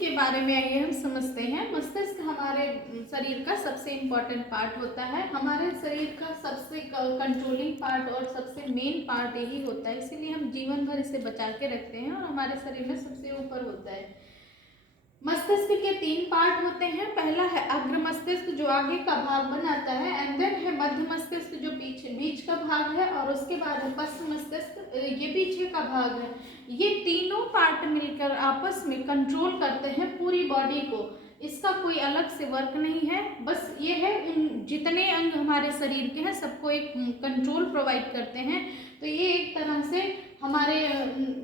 के बारे में आइए हम समझते हैं। मस्तिष्क हमारे शरीर का सबसे इम्पोर्टेंट पार्ट होता है, हमारे शरीर का सबसे कंट्रोलिंग पार्ट और सबसे मेन पार्ट यही होता है, इसीलिए हम जीवन भर इसे बचा के रखते हैं और हमारे शरीर में सबसे ऊपर होता है। मस्तिष्क के 3 पार्ट होते हैं। पहला है अग्र मस्तिष्क जो आगे का भाग बनाता है, एंड देन है मध्य मस्तिष्क जो पीछे बीच का भाग है, और उसके बाद है पश्च मस्तिष्क, ये पीछे का भाग है। ये तीनों पार्ट मिलकर आपस में कंट्रोल करते हैं पूरी बॉडी को। इसका कोई अलग से वर्क नहीं है, बस ये है उन जितने अंग हमारे शरीर के हैं सबको एक कंट्रोल प्रोवाइड करते हैं। तो ये एक तरह से हमारे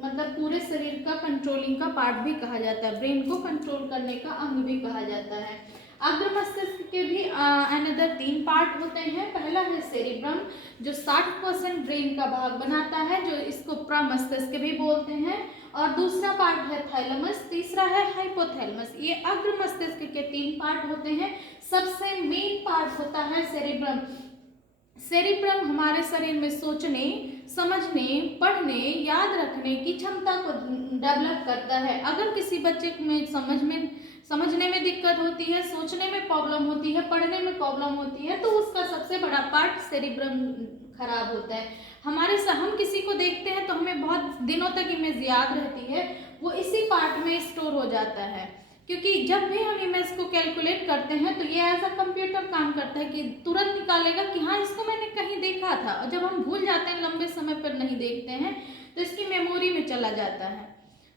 मतलब पूरे शरीर का कंट्रोलिंग का पार्ट भी कहा जाता है, ब्रेन को कंट्रोल करने का अंग भी कहा जाता है। अग्र मस्तिष्क के भी अनदर 3 पार्ट होते हैं। पहला है सेरिब्रम जो 60% ब्रेन का भाग बनाता है, जो इसको प्रमस्तिष्क भी बोलते हैं, और दूसरा पार्ट है थैलेमस, तीसरा है हाइपोथैलेमस। ये अग्र मस्तिष्क के 3 पार्ट होते हैं। सबसे मेन पार्ट होता है सेरिब्रम। सेरिब्रम हमारे शरीर में सोचने, समझने, पढ़ने, याद रखने की क्षमता को डेवलप करता है। अगर किसी बच्चे में समझने में दिक्कत होती है, सोचने में प्रॉब्लम होती है, पढ़ने में प्रॉब्लम होती है, तो उसका सबसे बड़ा पार्ट सेरिब्रम खराब होता है। हम किसी को देखते हैं तो हमें बहुत दिनों तक इमेज याद रहती है, वो इसी पार्ट में स्टोर हो जाता है, क्योंकि जब भी हम इमेज को कैलकुलेट करते हैं तो ये एज अ कंप्यूटर काम करता है कि तुरंत निकालेगा कि हाँ इसको मैंने कहीं देखा था, और जब हम भूल जाते हैं, लंबे समय पर नहीं देखते हैं, तो इसकी मेमोरी में चला जाता है।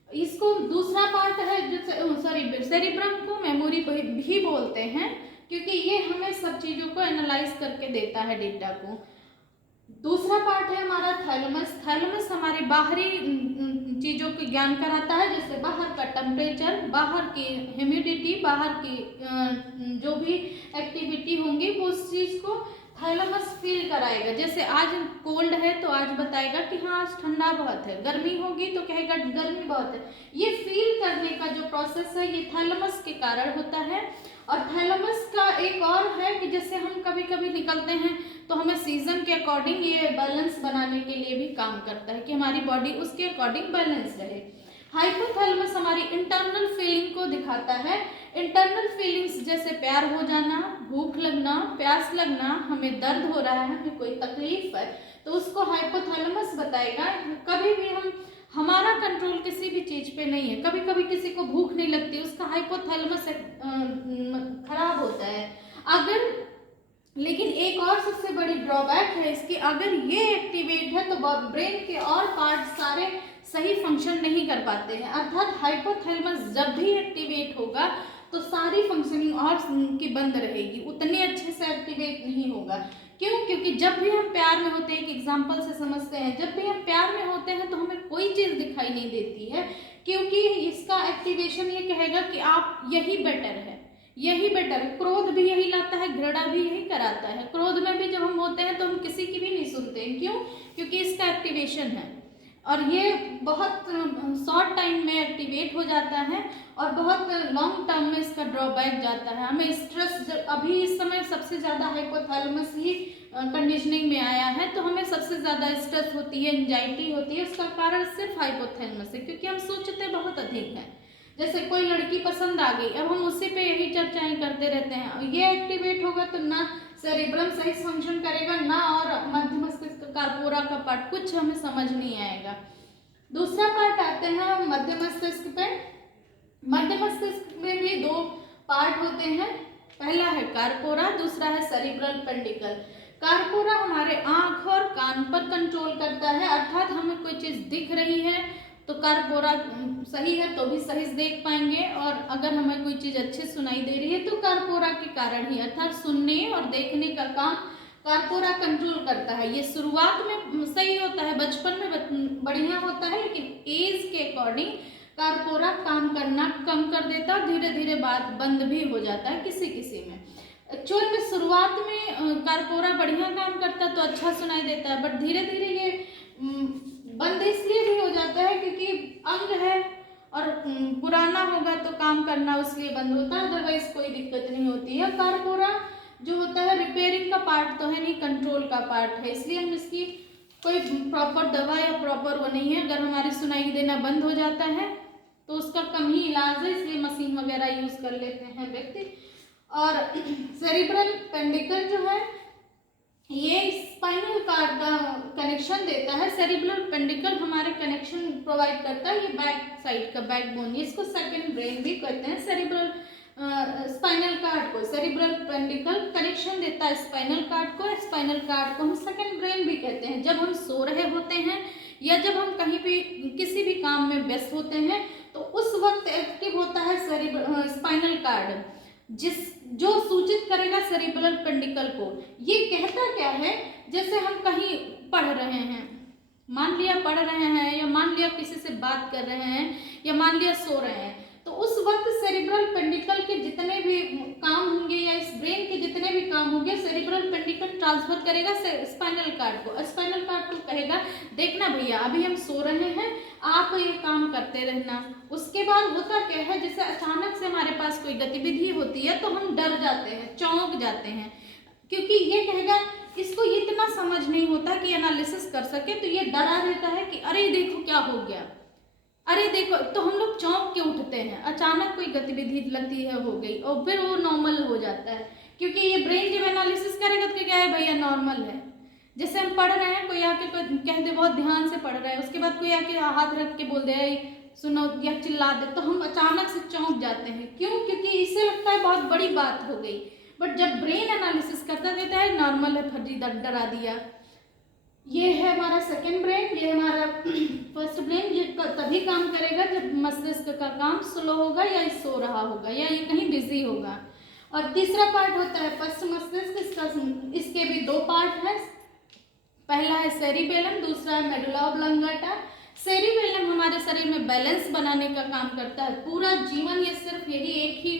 इसको दूसरा पार्ट है सेरिब्रम को मेमोरी भी बोलते हैं, क्योंकि ये हमें सब चीज़ों को एनालाइज करके देता है डेटा को। दूसरा पार्ट है हमारा थैलेमस। थैलेमस हमारी बाहरी चीज़ों की ज्ञान कराता है, जैसे बाहर का टेम्परेचर, बाहर की ह्यूमिडिटी, बाहर की जो भी एक्टिविटी होंगी वो उस चीज़ को थैलेमस फील कराएगा। जैसे आज कोल्ड है तो आज बताएगा कि हाँ आज ठंडा बहुत है, गर्मी होगी तो कहेगा गर्मी बहुत है। ये फील करने का जो प्रोसेस है ये थैलेमस के कारण होता है। और थैलेमस का एक और है कि जैसे हम कभी कभी निकलते हैं तो हमें सीजन के अकॉर्डिंग ये बैलेंस बनाने के लिए भी काम करता है कि हमारी बॉडी उसके अकॉर्डिंग बैलेंस रहे। हाइपोथैलेमस हमारी इंटरनल फीलिंग को दिखाता है। इंटरनल फीलिंग्स जैसे प्यार हो जाना, भूख लगना, प्यास लगना, हमें दर्द हो रहा है, हमें कोई तकलीफ है, तो उसको हाइपोथैलेमस बताएगा। कभी भी हमारा कंट्रोल किसी भी चीज पे नहीं है, कभी कभी किसी को भूख नहीं लगती, उसका हाइपोथैलेमस खराब होता है। अगर लेकिन एक और सबसे बड़ी ड्रॉबैक है इसकी, अगर ये एक्टिवेट है तो ब्रेन के और पार्ट सारे सही फंक्शन नहीं कर पाते हैं। अर्थात हाइपोथैलेमस जब भी एक्टिवेट होगा तो सारी फंक्शनिंग और की बंद रहेगी, उतने अच्छे से एक्टिवेट नहीं होगा। क्यों? क्योंकि जब भी हम प्यार में होते हैं, एक एग्जाम्पल से समझते हैं, जब भी हम प्यार में होते हैं तो हमें कोई चीज़ दिखाई नहीं देती है, क्योंकि इसका एक्टिवेशन ये कहेगा कि आप यही बेटर है, यही बेटर है। क्रोध भी यही लाता है, घृणा भी यही कराता है। क्रोध में भी जब हम होते हैं तो हम किसी की भी नहीं सुनते हैं। क्यों? क्योंकि इसका एक्टिवेशन है और ये बहुत शॉर्ट टाइम में एक्टिवेट हो जाता है और बहुत लॉन्ग टर्म में इसका ड्रॉबैक जाता है। हमें स्ट्रेस, अभी इस समय सबसे ज़्यादा हाइपोथैलेमस ही कंडीशनिंग में आया है, तो हमें सबसे ज़्यादा स्ट्रेस होती है, एंजाइटी होती है, उसका कारण सिर्फ हाइपोथैलेमस है, क्योंकि हम सोचते बहुत अधिक हैं। जैसे कोई लड़की पसंद आ गई, अब हम उसी पे यही चर्चाएं करते रहते हैं, ये एक्टिवेट होगा तो ना सेरिब्रम सही फंक्शन करेगा, ना और मध्य मस्तिष्क कार्पोरा का पार्ट, कुछ हमें समझ नहीं आएगा। दूसरा पार्ट आते हैं मध्य मस्तिष्क पे। मध्य मस्तिष्क में भी 2 पार्ट होते हैं, पहला है कार्पोरा, दूसरा है सेरिब्रल पेंडिकल। कार्पोरा हमारे आंख और कान पर कंट्रोल करता है, अर्थात हमें कोई चीज दिख रही है तो कार्पोरा सही है तो भी सही से देख पाएंगे, और अगर हमें कोई चीज अच्छे सुनाई दे रही है तो कार्पोरा के कारण ही, अर्थात सुनने और देखने का काम कार्पोरा कंट्रोल करता है। ये शुरुआत में सही होता है, बचपन में बढ़िया होता है, लेकिन एज के अकॉर्डिंग कार्पोरा काम करना कम कर देता है, धीरे धीरे बात बंद भी हो जाता है किसी किसी में। एक्चुअल में शुरुआत में कार्पोरा बढ़िया काम करता है तो अच्छा सुनाई देता है, बट धीरे धीरे ये बंद इसलिए भी हो जाता है क्योंकि अंग है और पुराना होगा तो काम करना उसलिए बंद होता है, अदरवाइज कोई दिक्कत नहीं होती है। कार्पोरा जो होता है रिपेयरिंग का पार्ट तो है नहीं, कंट्रोल का पार्ट है, इसलिए हम इसकी कोई प्रॉपर दवा या प्रॉपर वो नहीं है। अगर हमारी सुनाई देना बंद हो जाता है तो उसका कम ही इलाज है, इसलिए मशीन वगैरह यूज कर लेते हैं व्यक्ति। और सेरिब्रल पेंडिकल जो है ये स्पाइनल कार्ड का कनेक्शन देता है। सेरिब्रल पेंडिकल हमारे कनेक्शन प्रोवाइड करता है, ये बैक साइड का बैकबोन, इसको सेकंड ब्रेन भी कहते हैं। सेरिब्रल स्पाइनल कार्ड को सेरिब्रल पेंडिकल कनेक्शन देता है स्पाइनल कार्ड को। स्पाइनल कार्ड को हम सेकंड ब्रेन भी कहते हैं। जब हम सो रहे होते हैं या जब हम कहीं भी किसी भी काम में व्यस्त होते हैं तो उस वक्त एक्टिव होता है स्पाइनल कार्ड, जो सूचित करेगा सेरिब्रल पेंडिकल को। ये कहता क्या है, जैसे हम कहीं पढ़ रहे हैं, मान लिया पढ़ रहे हैं या मान लिया किसी से बात कर रहे हैं या मान लिया सो रहे हैं, तो उस वक्त सेरिब्रल पेंडिकल के जितने भी काम होंगे या इस ब्रेन के जितने भी काम होंगे सेरिब्रल पेंडिकल ट्रांसफर करेगा स्पाइनल कार्ड को। स्पाइनल कार्ड को कहेगा देखना भैया अभी हम सो रहे हैं, आप ये काम करते रहना। उसके बाद होता क्या है, जैसे अचानक से हमारे पास कोई गतिविधि होती है तो हम डर जाते हैं, चौंक जाते हैं, क्योंकि ये कहेगा, इसको इतना समझ नहीं होता कि एनालिसिस कर सके, तो ये डरा रहता है कि अरे देखो क्या हो गया, अरे देखो, तो हम लोग चौंक के उठते हैं। अचानक कोई गतिविधि लगती है हो गई और फिर वो नॉर्मल हो जाता है, क्योंकि ये ब्रेन जब एनालिसिस करेगा तो क्या है भैया नॉर्मल है। जैसे हम पढ़ रहे हैं, कोई आके कह दे बहुत ध्यान से पढ़ रहे हैं, उसके बाद कोई आके हाथ रख के बोल दे सुनो या चिल्ला दे, तो हम अचानक से चौंक जाते हैं। क्यों? क्योंकि इससे लगता है बहुत बड़ी बात हो गई। बट जब ब्रेन एनालिसिस करता देता है नॉर्मल है, फर्जी डरा दिया। ये है हमारा सेकेंड ब्रेन, ये हमारा फर्स्ट ब्रेन। ये तभी काम करेगा जब मस्तिष्क का काम स्लो होगा या सो रहा होगा या ये कहीं बिजी होगा। और तीसरा पार्ट होता है पश्च मस्तिष्क। इसके भी दो पार्ट है, पहला है सेरिबेलम, दूसरा है मेडुला ऑब्लांगेटा। सेरिबेलम हमारे शरीर में बैलेंस बनाने का काम करता है। पूरा जीवन ये सिर्फ यही एक ही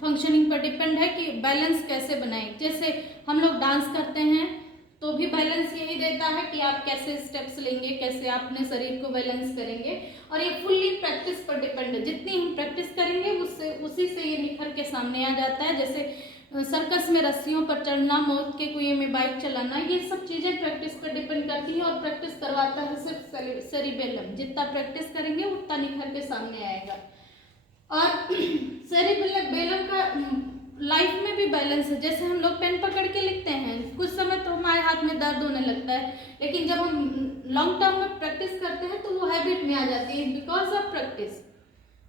फंक्शनिंग पर डिपेंड है कि बैलेंस कैसे बनाएं। जैसे हम लोग डांस करते हैं तो भी बैलेंस यही देता है कि आप कैसे स्टेप्स लेंगे, कैसे आप अपने शरीर को बैलेंस करेंगे। और ये फुल्ली प्रैक्टिस पर डिपेंड है, जितनी हम प्रैक्टिस करेंगे उसी से ये निखर के सामने आ जाता है। जैसे सर्कस में रस्सियों पर चढ़ना, मौत के कुएं में बाइक चलाना, ये सब चीज़ें प्रैक्टिस पर डिपेंड करती हैं। और प्रैक्टिस करवाता है सिर्फ सेरिबेलम। जितना प्रैक्टिस करेंगे उतना निखर के सामने आएगा। और सेरिबेलम का लाइफ में भी बैलेंस है। जैसे हम लोग पेन पकड़ के लिखते हैं, कुछ समय तो हमारे हाथ में दर्द होने लगता है, लेकिन जब हम लॉन्ग टर्म में प्रैक्टिस करते हैं तो वो हैबिट में आ जाती है बिकॉज ऑफ प्रैक्टिस।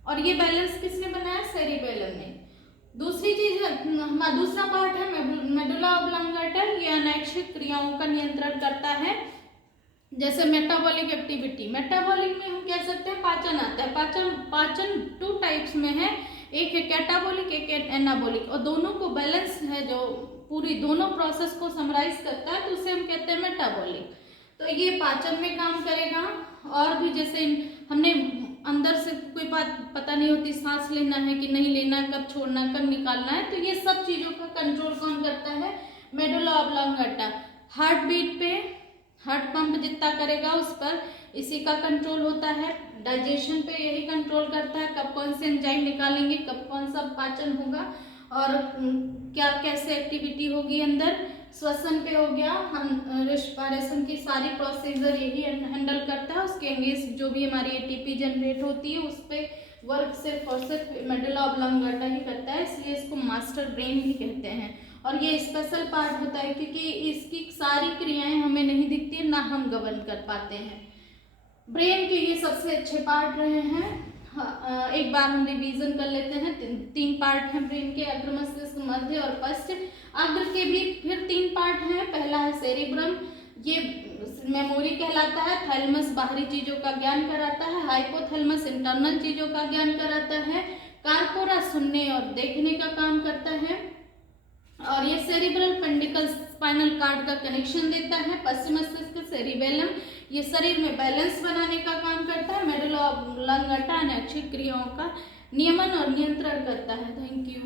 और ये बैलेंस किसने बनाया? सेरिबेलम ने। दूसरी चीज हमारा दूसरा पार्ट है मेडुला ऑब्लांगेटा। ये अनैच्छिक क्रियाओं का नियंत्रण करता है, जैसे मेटाबॉलिक एक्टिविटी। मेटाबॉलिक में हम कह सकते हैं पाचन आता है। पाचन टू टाइप्स में है, एक है कैटाबॉलिक, एक है एनाबॉलिक, और दोनों को बैलेंस है, जो पूरी दोनों प्रोसेस को समराइज करता है, तो उसे हम कहते हैं मेटाबॉलिक। तो ये पाचन में काम करेगा। और भी जैसे हमने अंदर से कोई बात पता नहीं होती, सांस लेना है कि नहीं लेना, कब छोड़ना, कब निकालना है, तो ये सब चीज़ों का कंट्रोल कौन करता है? Medulla oblongata. हार्ट बीट पे, हार्ट पंप जितना करेगा उस पर इसी का कंट्रोल होता है। डाइजेशन पे यही कंट्रोल करता है, कब कौन से एंजाइम निकालेंगे, कब कौन सा पाचन होगा और क्या कैसे एक्टिविटी होगी अंदर। श्वसन पे हो गया, हम रेस्पिरेशन की सारी प्रोसीजर यही हैंडल करता है। उसके अगेंस्ट जो भी हमारी एटीपी जनरेट होती है उस पर वर्क सिर्फ और सिर्फ मेडुला ऑब्लांगेटा ही करता है, इसलिए इसको मास्टर ब्रेन भी कहते हैं। और ये स्पेशल पार्ट होता है क्योंकि इसकी सारी क्रियाएं हमें नहीं दिखती, ना हम गवर्न कर पाते हैं। ब्रेन के ये सबसे अच्छे पार्ट रहे हैं। एक बार हम रिवीजन कर लेते हैं। तीन पार्ट हैं ब्रेन के, अग्र मस्तिष्क, मध्य और पश्च। अग्र के भी फिर तीन पार्ट हैं। पहला है सेरिब्रम, ये मेमोरी कहलाता है। थैलेमस बाहरी चीजों का ज्ञान कराता है। हाइपोथैलेमस इंटरनल चीजों का ज्ञान कराता है। कार्पोरा सुनने और देखने का काम करता है। और ये सेरिब्रल पेंडिकल स्पाइनल कार्ड का कनेक्शन देता है। पश्चिम मस्तिष्क सेरिबेलम ये शरीर में बैलेंस बनाने का काम करता है। मेडुला ऑब्लांगेटा अनैच्छिक क्रियाओं का नियमन और नियंत्रण करता है। Thank you.